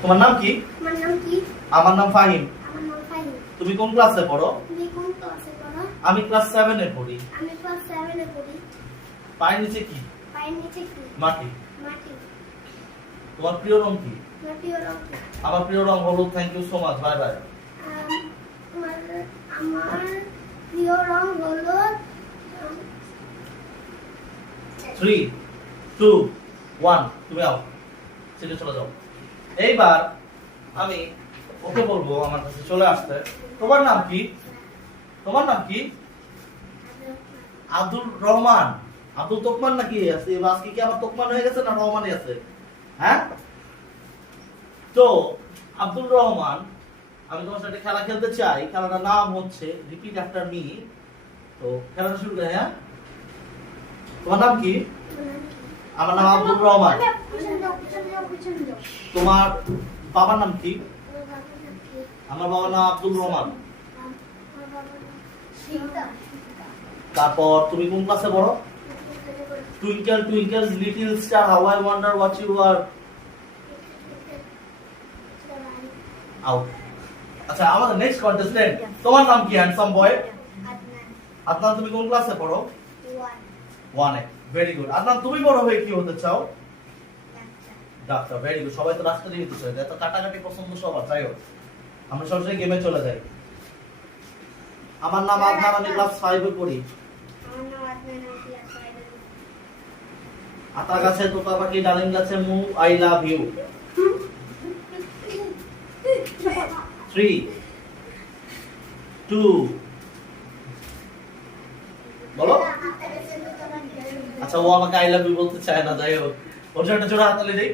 তোমার নাম কি? আমার নাম কি? আমার নাম ফাহিম। আমার নাম ফাহিম। তুমি কোন ক্লাসে পড়ো? তুমি কোন ক্লাসে পড়ো? আমি ক্লাস সেভেনে পড়ি। আমি ক্লাস সেভেনে পড়ি। পায়ের নিচে কি? পায়ের নিচে কি? মাটি। মাটি। তোমার প্রিয় রং কি? আমার প্রিয় রং হলো thank you so much bye bye um, আমার প্রিয় রং থ্রি টু ওয়ান তুমি আও। সিটে চলে যাও। এইবার আমি ওকে বলব আমার কাছে চলে আসতে। তোমার নাম কি? তোমার নাম কি? আব্দুল রহমান। আব্দুল তোকমান নাকি আছে? আজকে কি আমার তোকমান হয়ে গেছে না রহমানই আছে? হ্যাঁ? তো আব্দুল রহমান আমি তোমার সাথে খেলা খেলতে চাই। খেলাটার নাম হচ্ছে রিপিট আফটার মি তো খেলাটা শুরু করে হ্যাঁ? তোমার নাম কি? আমার নাম আব্দুল রহমান। তোমার বাবার নাম কি? আমার বাবার নাম আব্দুল রহমান। তারপর তুমি কোন ক্লাসে পড়ো? Twinkle twinkle little star how I wonder what you are out আচ্ছা আমাদের নেক্সট কন্টেস্টেন্ট তোমার নাম কি হ্যান্ডসাম বয় আদনান, তুমি কোন ক্লাসে পড়ো? ওয়ানে ভেরি গুড আদনান তুমি বড় হয়ে কি হতে চাও? ডাক্তার। ভেরি গুড সবাই তো ডাক্তারই হতে চায়। এত কাটাকাটি পছন্দ সবার, যাই হোক। আমরা সরাসরি গেমে চলে যাই। আমার নাম ক্লাস ফাইভে পড়ি। আতা গাছে তোতা পাখি, ডালিম গাছে মু I love you three two বলো। আচ্ছা ও আমাকে আই লাভ ইউ বলতে চায় না, যাই হোক। ওর জন্য জোড়া হাতালি দেই।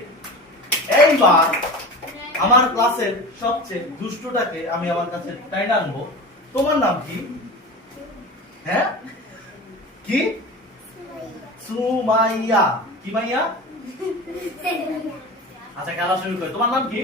এইবার আমার ক্লাসের সবচেয়ে দুষ্টটাকে আমি আমার কাছে টাইনা আনব। তোমার নাম কি? হ্যাঁ? কি? সুমাইয়া। কি মাইয়া? আচ্ছা খেলা শুরু করে। তোমার নাম কি?